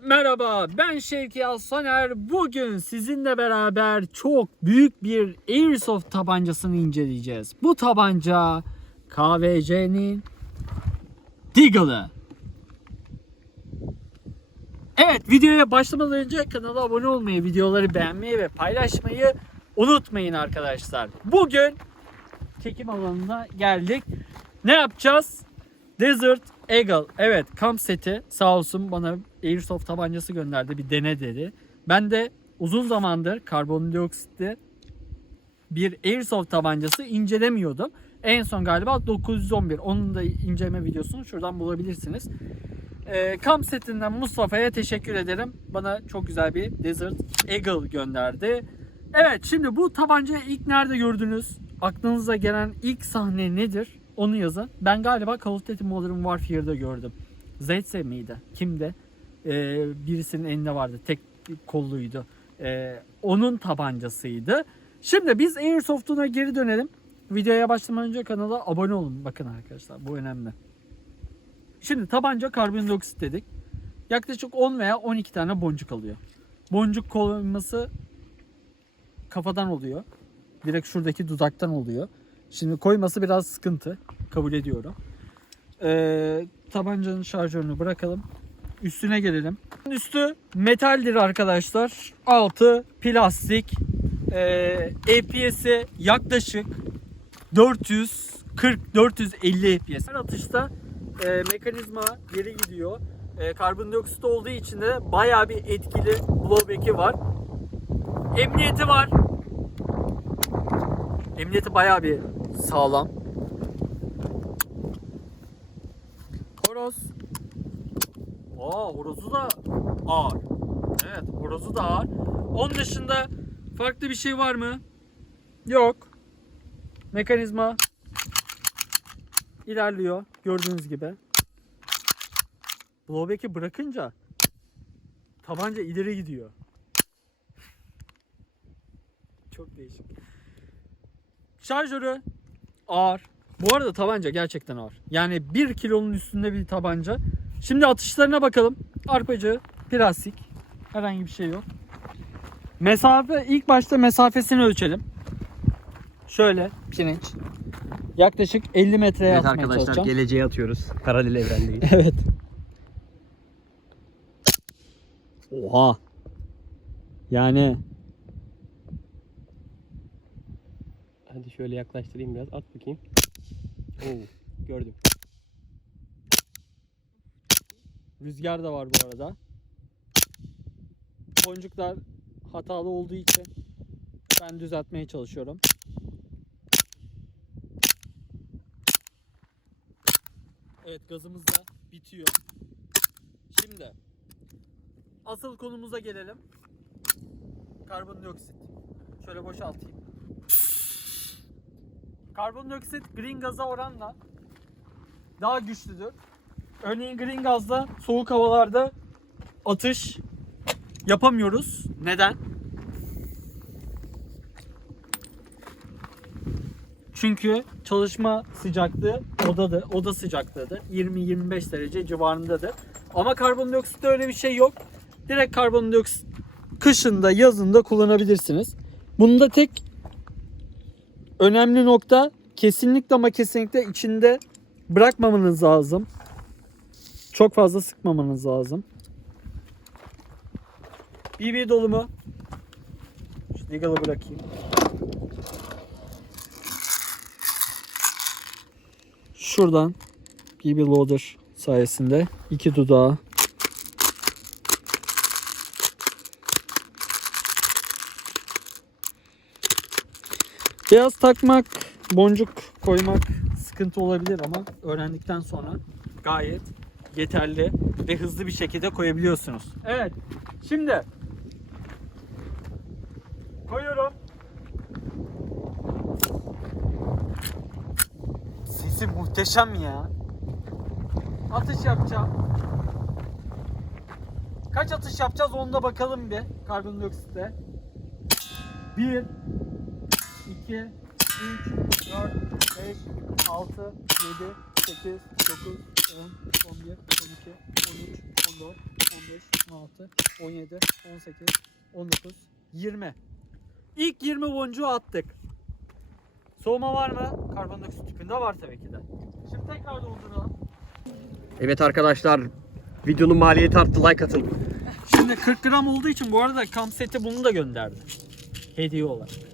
Merhaba. Ben Şevki Aslanер. Bugün sizinle beraber çok büyük bir Airsoft tabancasını inceleyeceğiz. Bu tabanca KVC'nin Deagle'ı. Evet videoya başlamadan önce kanala abone olmayı, videoları beğenmeyi ve paylaşmayı unutmayın arkadaşlar. Bugün çekim alanına geldik. Ne yapacağız? Desert Eagle. Evet kamp seti sağ olsun bana Airsoft tabancası gönderdi bir dene dedi. Ben de uzun zamandır karbondioksitli bir Airsoft tabancası incelemiyordum. En son galiba 911. Onun da inceleme videosunu şuradan bulabilirsiniz. Ee, kamp setinden Mustafa'ya teşekkür ederim. Bana çok güzel bir Desert Eagle gönderdi. Evet şimdi bu tabancayı ilk nerede gördünüz? Aklınıza gelen ilk sahne nedir? Onu yazın. Ben galiba Call of Duty Modern Warfare'da gördüm. ZS miydi? Kimde? Ee, birisinin elinde vardı. Tek kolluydu. Ee, onun tabancasıydı. Şimdi biz Airsoft'una geri dönelim. Videoya başlamadan önce kanala abone olun. Bakın arkadaşlar bu önemli. Şimdi tabanca karbondioksit dedik. Yaklaşık 10 veya 12 tane boncuk alıyor. Boncuk koyması kafadan oluyor. Direkt şuradaki dudaktan oluyor. Şimdi koyması biraz sıkıntı. Kabul ediyorum. Ee, tabancanın şarjörünü bırakalım. Üstüne gelelim. Üstü metaldir arkadaşlar. Altı plastik. Ee, APS'i yaklaşık 440-450 FPS. Her atışta e, mekanizma geri gidiyor. E, karbondioksit olduğu için de bayağı bir etkili blowback'i var. Emniyeti var. Emniyeti bayağı bir sağlam. Horoz. Aa horozu da ağır. Evet horozu da ağır. Onun dışında farklı bir şey var mı? Yok. Mekanizma ilerliyor gördüğünüz gibi. Blowback'i bırakınca tabanca ileri gidiyor. Çok değişik. Şarjörü ağır. Bu arada tabanca gerçekten ağır. Yani 1 kilonun üstünde bir tabanca. Şimdi atışlarına bakalım. Arpacığı plastik. Herhangi bir şey yok. Mesafe ilk başta mesafesini ölçelim. Şöyle pirinç. Yaklaşık 50 metreye Evet atmaya arkadaşlar çalışacağım. geleceğe atıyoruz. Paralel evrendeyiz. Evet. Oha. Yani şöyle yaklaştırayım biraz. At bakayım. Oo, gördüm. rüzgar da var bu arada. Boncuklar hatalı olduğu için ben düzeltmeye çalışıyorum. Evet gazımız da bitiyor. Şimdi asıl konumuza gelelim. Karbondioksit. Şöyle boşaltayım. Karbondioksit green gaza oranla daha güçlüdür. Örneğin green gazda soğuk havalarda atış yapamıyoruz. Neden? Çünkü çalışma sıcaklığı odadır, oda sıcaklığıdır. 20-25 derece civarındadır. Ama karbondioksitte öyle bir şey yok. Direkt karbondioksit kışında, yazında kullanabilirsiniz. Bunda tek önemli nokta kesinlikle ama kesinlikle içinde bırakmamanız lazım. Çok fazla sıkmamanız lazım. BB dolumu. Şu Deagle'ı bırakayım. Şuradan BB loader sayesinde iki dudağı Beyaz takmak, boncuk koymak sıkıntı olabilir ama öğrendikten sonra gayet yeterli ve hızlı bir şekilde koyabiliyorsunuz. Evet. Şimdi koyuyorum. Sesi muhteşem ya. Atış yapacağım. Kaç atış yapacağız onda bakalım bir karbondioksitte. 1 2 3 4 5 6 6, 7, 8, 9, 10, 11, 12, 13, 14, 15, 16, 17, 18, 19, 20. İlk 20 boncuğu attık. Soğuma var mı? Karbondioksit tüpünde var tabii ki de. Şimdi tekrar dolduralım. Evet arkadaşlar videonun maliyeti arttı like atın. Şimdi 40 gram olduğu için bu arada kamp seti bunu da gönderdi. Hediye olarak.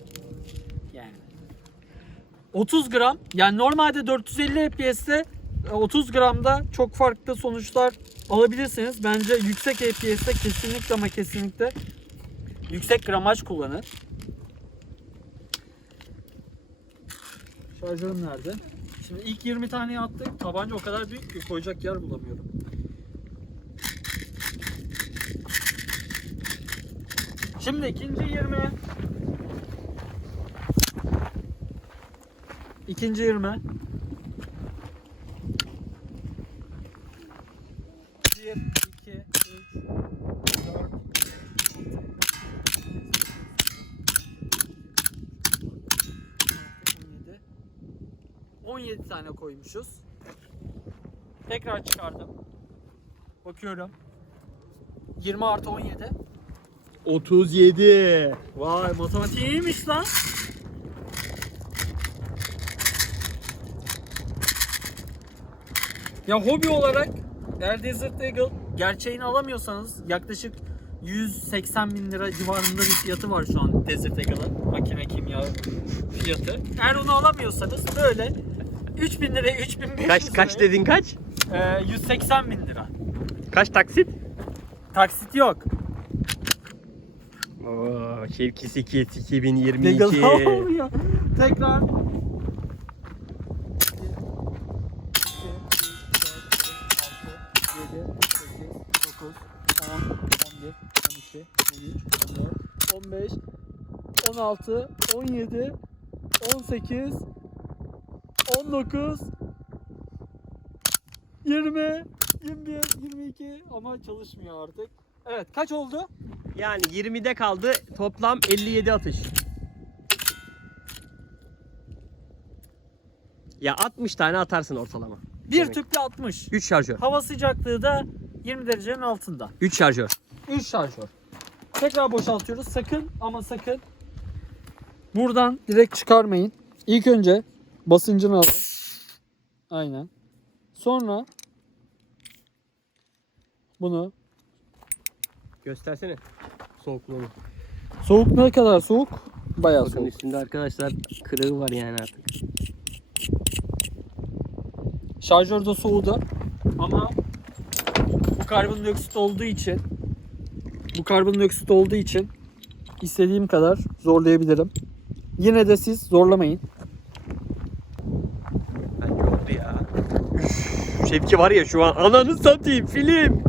Yani. 30 gram yani normalde 450 FPS'te 30 gramda çok farklı sonuçlar alabilirsiniz. Bence yüksek FPS'te kesinlikle ama kesinlikle yüksek gramaj kullanın. Şarjörüm nerede? Şimdi ilk 20 tane attık. Tabanca o kadar büyük ki koyacak yer bulamıyorum. Şimdi ikinci 20. İkinci 20. Bir, iki, üç, dört, On yedi tane koymuşuz. Tekrar çıkardım. Bakıyorum. 20 artı 17. 37. Vay matematik iyiymiş lan. Ya hobi olarak Air Desert Eagle gerçeğini alamıyorsanız yaklaşık 180 bin lira civarında bir fiyatı var şu an Desert Eagle'ın makine kimya fiyatı. Eğer onu alamıyorsanız böyle 3000 liraya 3500 Kaç kaç dedin kaç? e, 180 bin lira. Kaç taksit? Taksit yok. Oo, Şevkisi 2 2022. Deagle oluyor. Tekrar. 16, 17, 18, 19, 20, 21, 22 ama çalışmıyor artık. Evet kaç oldu? Yani 20'de kaldı toplam 57 atış. Ya 60 tane atarsın ortalama. Bir Demek. tüple 60. 3 şarjör. Hava sıcaklığı da 20 derecenin altında. 3 şarjör. 3 şarjör. Tekrar boşaltıyoruz. Sakın ama sakın buradan direkt çıkarmayın. İlk önce basıncını alın. Aynen. Sonra bunu Göstersene soğukluğunu. soğuk ne kadar soğuk? Bayağı Bakın soğuk. üstünde arkadaşlar kırığı var yani artık. Şarjör de soğudu. Ama bu karbondioksit olduğu için bu karbondioksit olduğu için istediğim kadar zorlayabilirim. Yine de siz zorlamayın. Bence oldu ya. Üf, Şevki var ya şu an ananı satayım film.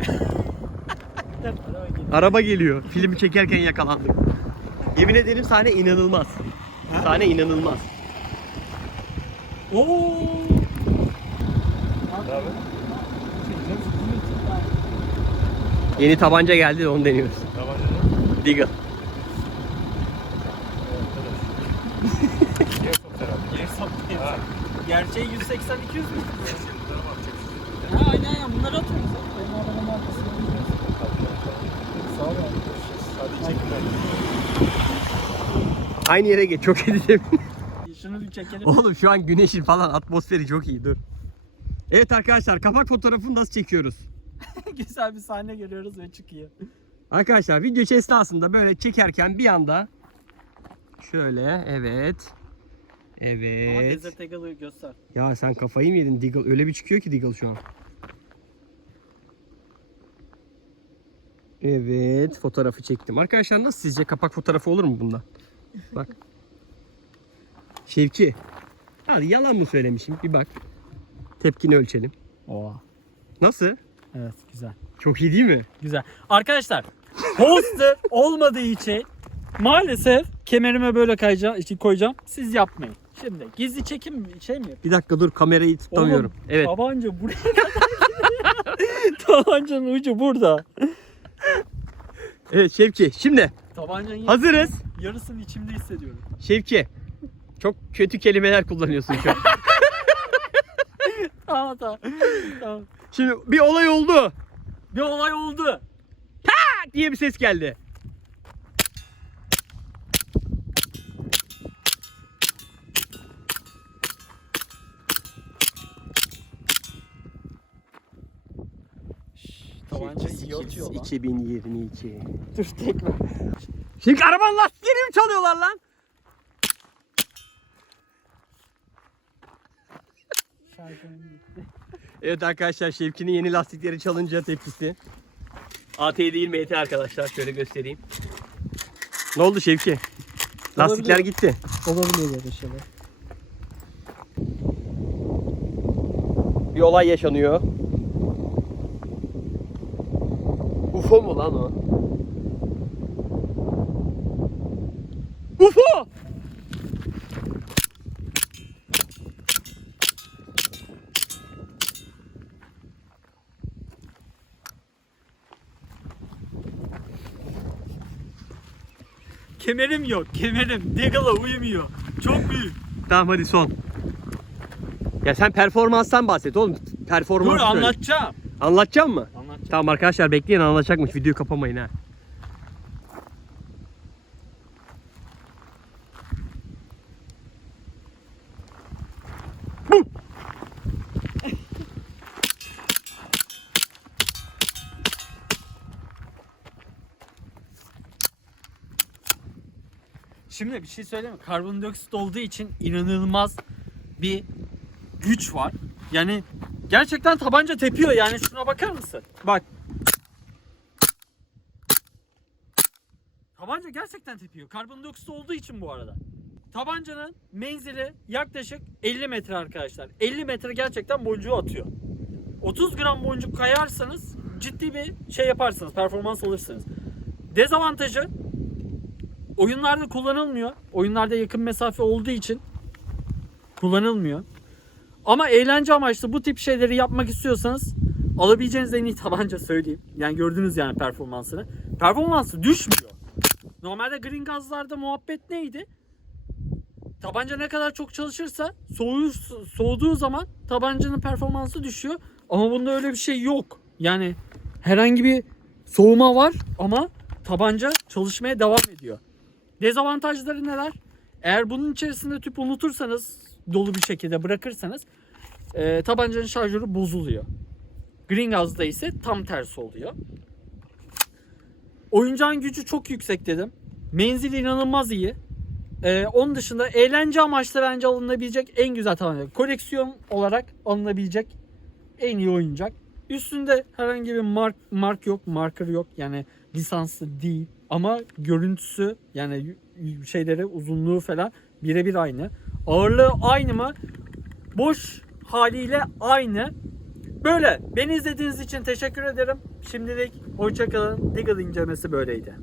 Araba geliyor. Filmi çekerken yakalandık. Yemin ederim sahne inanılmaz. Sahne inanılmaz. Oo! Yeni tabanca geldi de onu deniyoruz. Deagle. Gerçeği 180-200 mü? Ha, aynen aynen bunları atıyoruz. Benim arabanın arkasına Sağ ol Aynı yere geç çok edeceğim. Şunu bir çekelim. Oğlum şu an güneşin falan atmosferi çok iyi dur. Evet arkadaşlar kapak fotoğrafını nasıl çekiyoruz? Güzel bir sahne görüyoruz ve çıkıyor. Arkadaşlar video esnasında böyle çekerken bir anda şöyle evet. Ama Evet. Desert Eagle'ı göster. Ya sen kafayı mı yedin Deagle? Öyle bir çıkıyor ki Deagle şu an. Evet fotoğrafı çektim. Arkadaşlar nasıl sizce kapak fotoğrafı olur mu bunda? Bak. Şevki. Hadi yalan mı söylemişim? Bir bak. Tepkini ölçelim. Oha. Nasıl? Evet güzel. Çok iyi değil mi? Güzel. Arkadaşlar poster olmadığı için maalesef kemerime böyle kayacağım, koyacağım. Siz yapmayın. Şimdi gizli çekim şey mi? Bir dakika dur kamerayı tutamıyorum. Oğlum, evet. Tabanca buraya. Tabancanın ucu burada. Evet Şevki. Şimdi Tabancanın hazırız. yarısını içimde hissediyorum. Şevki. Çok kötü kelimeler kullanıyorsun şu an. hata. Tamam. Şimdi bir olay oldu. Bir olay oldu. Tak diye bir ses geldi. Tabanca iyi atıyor lan. 2022. Dur tekrar. Şimdi arabanın lastiklerini mi çalıyorlar lan? Evet arkadaşlar Şevki'nin yeni lastikleri çalınca tepkisi. AT değil MT arkadaşlar şöyle göstereyim. Ne oldu Şevki? Lastikler Olabilir. gitti. Olabilir böyle şeyler. Bir olay yaşanıyor. UFO mu lan o? UFO! Kemerim yok. Kemerim. Deagle'a uymuyor. Çok büyük. Tamam hadi son. Ya sen performanstan bahset oğlum. Performans Dur söyle. anlatacağım. Anlatacağım mı? Tamam arkadaşlar bekleyin anlatacakmış. Videoyu kapamayın ha. Şimdi bir şey söyleyeyim mi? Karbondioksit olduğu için inanılmaz bir güç var. Yani gerçekten tabanca tepiyor yani şuna bakar mısın? Bak. Tabanca gerçekten tepiyor. Karbondioksit olduğu için bu arada. Tabancanın menzili yaklaşık 50 metre arkadaşlar. 50 metre gerçekten boncuğu atıyor. 30 gram boncuk kayarsanız ciddi bir şey yaparsınız, performans alırsınız. Dezavantajı oyunlarda kullanılmıyor. Oyunlarda yakın mesafe olduğu için kullanılmıyor. Ama eğlence amaçlı bu tip şeyleri yapmak istiyorsanız alabileceğiniz en iyi tabanca söyleyeyim. Yani gördünüz yani performansını. Performansı düşmüyor. Normalde green gazlarda muhabbet neydi? Tabanca ne kadar çok çalışırsa soğuğu, soğuduğu zaman tabancanın performansı düşüyor. Ama bunda öyle bir şey yok. Yani herhangi bir soğuma var ama tabanca çalışmaya devam ediyor. Dezavantajları neler? Eğer bunun içerisinde tüp unutursanız dolu bir şekilde bırakırsanız e, tabancanın şarjörü bozuluyor. Green Gaz'da ise tam tersi oluyor. Oyuncağın gücü çok yüksek dedim. Menzili inanılmaz iyi. E, onun dışında eğlence amaçlı bence alınabilecek en güzel tabanca. Koleksiyon olarak alınabilecek en iyi oyuncak. Üstünde herhangi bir mark, mark yok, marker yok. Yani lisanslı değil. Ama görüntüsü yani şeyleri uzunluğu falan birebir aynı. Ağırlığı aynı mı? Boş haliyle aynı. Böyle. Beni izlediğiniz için teşekkür ederim. Şimdilik hoşçakalın. Diggle incelemesi böyleydi.